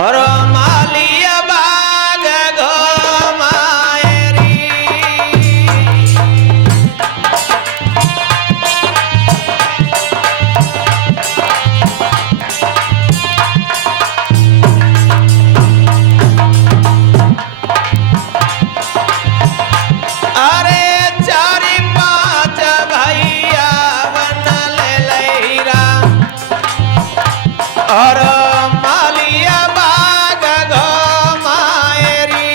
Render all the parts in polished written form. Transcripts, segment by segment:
और मालिया बाग घमायरी अरे चारी पांच भैया बन ले लैरा और मालिया बाग घमायरी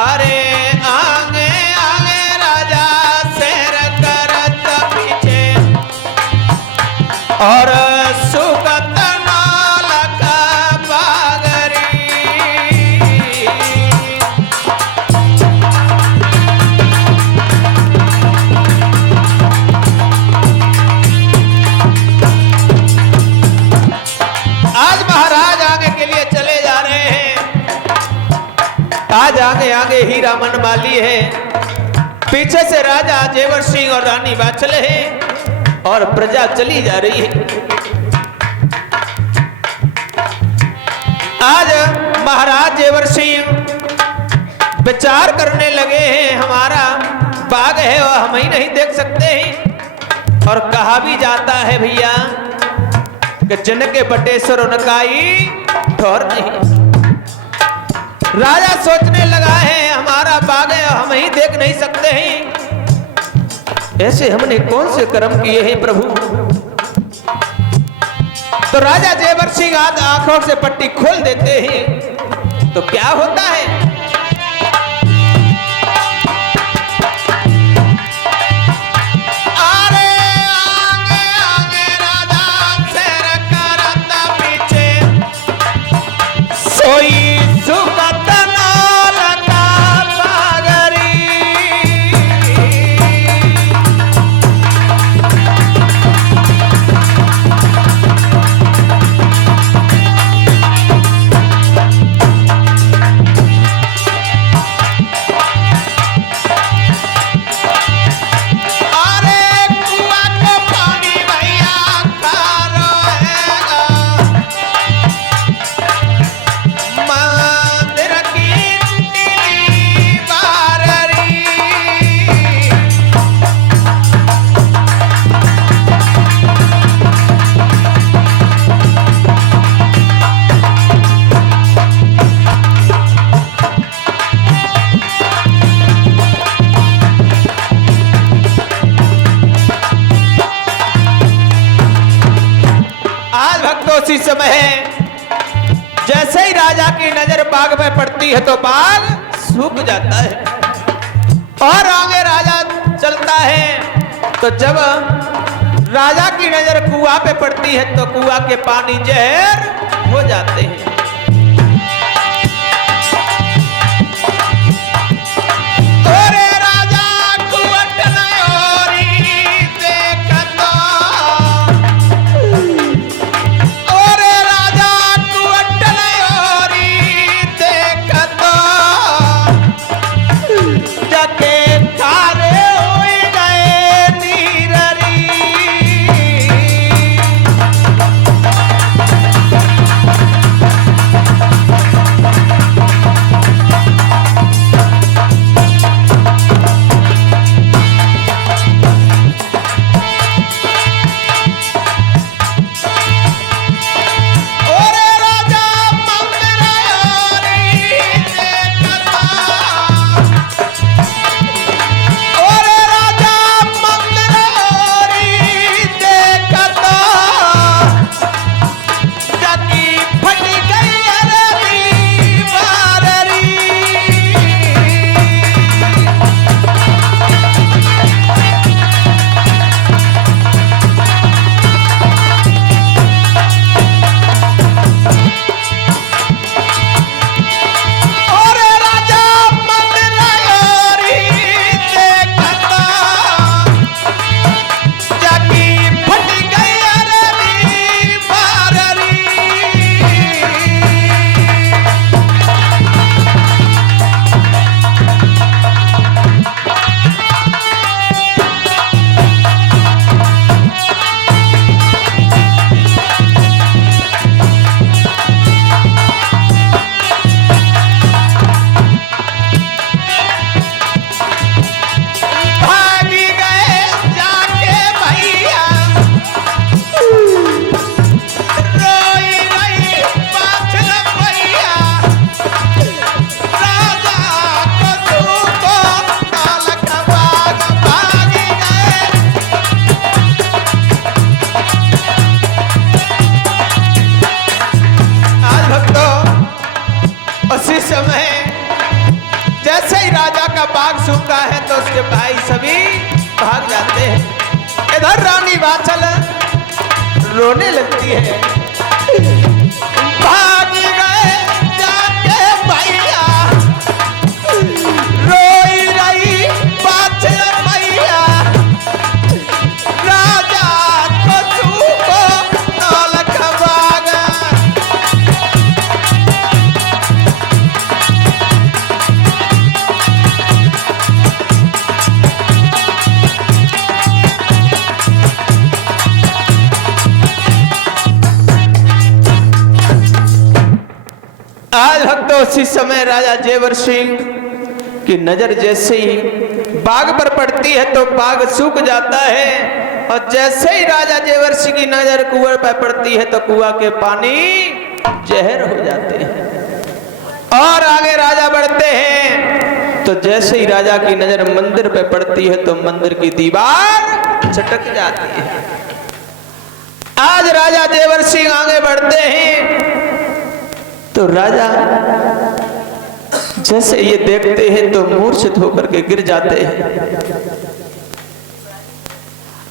अरे आगे आगे राजा शेर करत पीछे और सुगत नालक बागरी आज महाराज आगे के लिए चले जा रहे हैं। आज आगे आगे हीरा मनमाली है, पीछे से राजा जेवर सिंह और रानी बाचल है और प्रजा चली जा रही है। आज महाराज जेवर सिंह विचार करने लगे हैं, हमारा बाग है वह हम ही नहीं देख सकते हैं। और कहा भी जाता है भैया कि जिनके बटेश्वर उनकाई ठोर नहीं। राजा सोचने लगा है हमारा बाग है हम ही देख नहीं सकते हैं, ऐसे हमने कौन से कर्म किए हैं प्रभु। तो राजा जेवर सिंह आंखों से पट्टी खोल देते हैं तो क्या होता है। अरे आगे आगे राजा शेर करत पीछे सोई सुगत नालक बागरी अरे कुआं को पानी भैया खारो हैगा मंदिर की बाररी आज भक्तों सी समय है, जैसे ही राजा की नजर बाग में पड़ती है तो बाग सूख जाता है और आगे राजा चलता है। तो जब राजा की नजर कुआं पे पड़ती है तो कुआं के पानी जहर हो जाते हैं। ओरे राजा कुवट नयोरी देखतो ओरे राजा कुवट नयोरी देखतो जके खारे होई गए नीररी बाग सूखा है तो उसके भाई सभी भाग जाते हैं। इधर रानी वाचल रोने लगती है, भाग गए जाके भैया, रोई रही वाचल मैया, राजा को सूखो नौलख बाग। आज भक्तों उसी समय राजा जेवर सिंह की नजर जैसे ही बाग पर पड़ती है तो बाग सूख जाता है, और जैसे ही राजा जेवर सिंह की नजर कुएं पर पड़ती है तो कुआं के पानी जहर हो जाते हैं। और आगे राजा बढ़ते हैं तो जैसे ही राजा की नजर मंदिर पे पड़ती है तो मंदिर की दीवार चटक जाती है। आज राजा जेवर सिंह आगे बढ़ते हैं तो राजा जैसे ये देखते हैं तो मूर्छित होकर के गिर जाते हैं।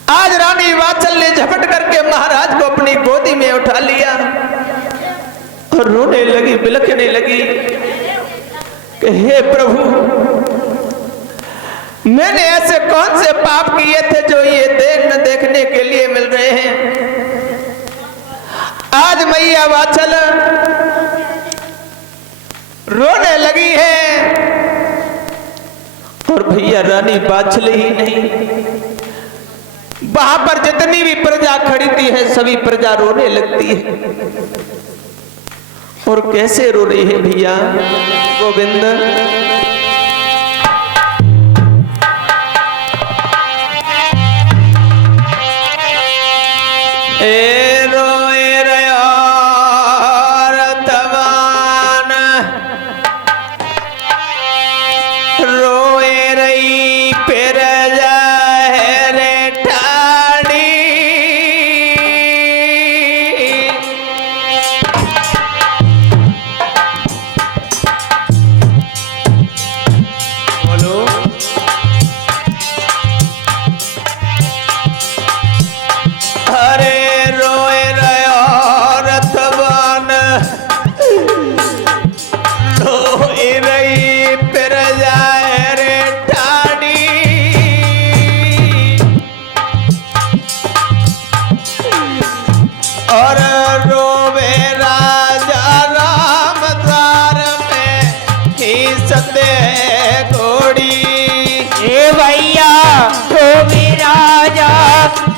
आज रानी वाचल ने झपट करके महाराज को अपनी गोदी में उठा लिया और रोने लगी, बिलखने लगी कि हे प्रभु, मैंने ऐसे कौन से पाप किए थे जो ये देखने के लिए मिल रहे हैं। आज मैया वाचल रोने लगी है, और भैया रानी वाचल ही नहीं, वहां पर जितनी भी प्रजा खड़ी थी है सभी प्रजा रोने लगती है। और कैसे रो रही है भैया गोविंद, ए रोए रयो रतवान, रोए रही प्रजा है रे ठाणी, बोलो अरे रोए रयो रतवान, रोए रही प्रजा है रे ठाणी, और रोवे राजा राम द्वार में ही सते घोड़ी। ए भैया रोवे राजा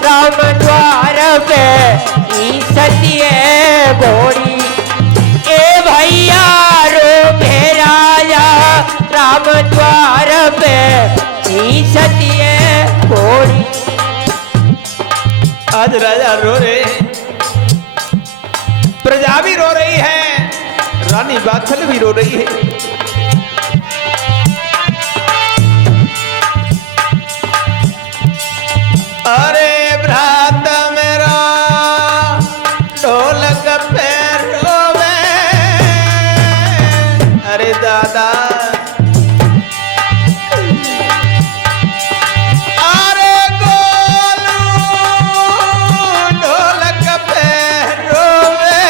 राम द्वार पे ई सती है घोड़ी। ए भैया रोवे राजा राम द्वार पे ई सती है घोड़ी। आज राजा रो रहे हैं, प्रजा भी रो रही है, रानी वात्सल भी रो रही है। अरे भ्रात मेरा ढोलक पे रोवे, अरे दादा अरे गोलू ढोलक पे रोवे,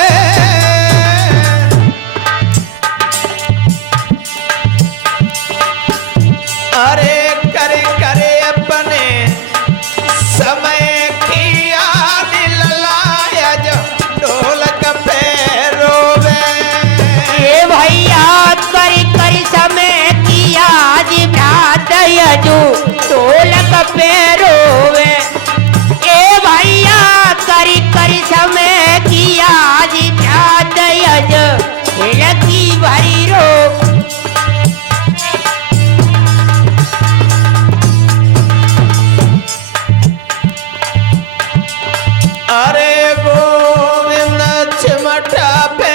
अरे करे करे अपने समय की याद ललाया जो ढोलक पे रोवे। ए भैया कर कर समय की आज भ्रात यजु ढोलक पे रोवे। ए भैया कर कर समय की आज भ्रात यज हिलकी भरी रो। अरे गोविंद चिमटा पे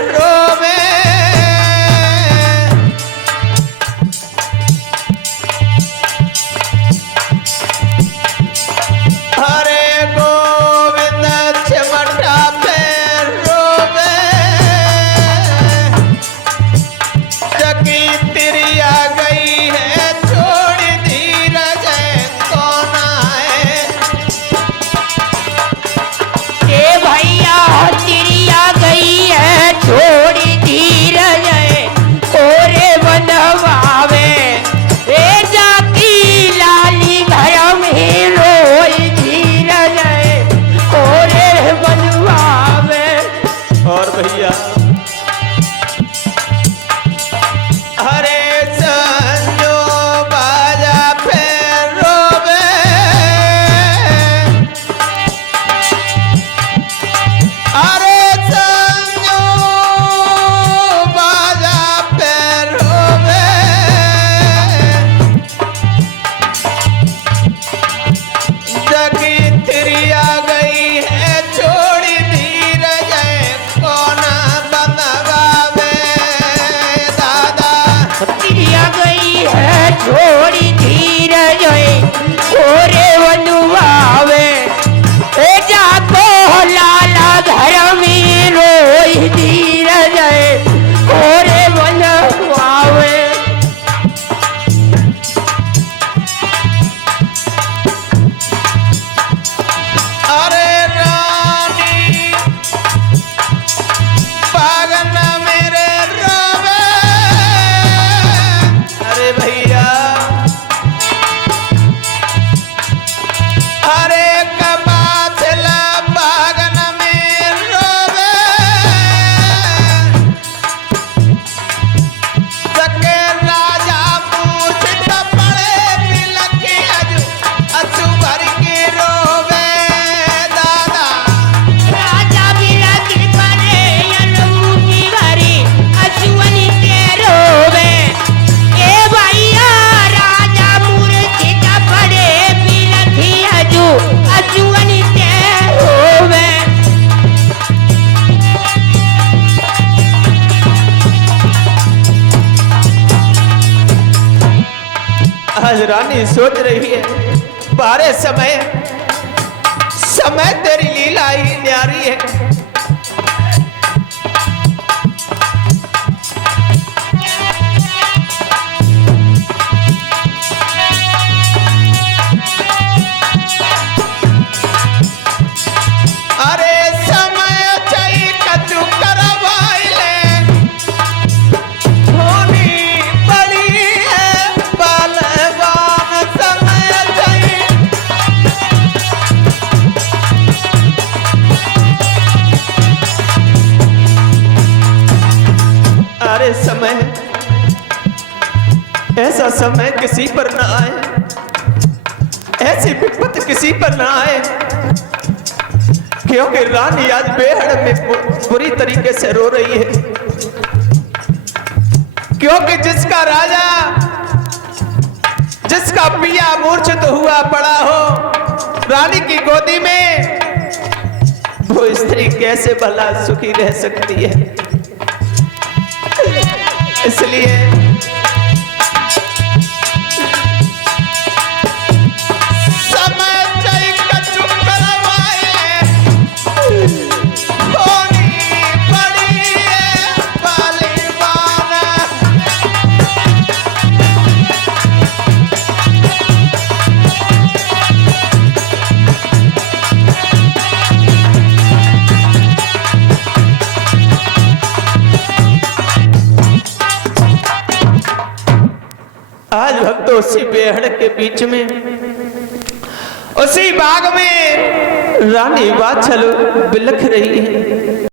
रोवे, रानी सोच रही है, बारे समय समय तेरी लीला ही न्यारी है। अरे समय चाहिए कचू करवाइले, होनी बड़ी है बलवान। समय चाहिए अरे समय, ऐसा समय किसी पर ना आए, ऐसी विपत्ति किसी पर ना आए, क्योंकि रानी आज बेहद में बुरी तरीके से रो रही है। क्योंकि जिसका राजा, जिसका पिया मूर्छित हुआ पड़ा हो रानी की गोदी में, वो स्त्री कैसे भला सुखी रह सकती है। इसलिए समय चाहिए कचू करवाइले, होनी बड़ी है बलवान। आज भक्त उसी बेहड़ के बीच में, उसी बाग में रानी वाछल बिलख रही है।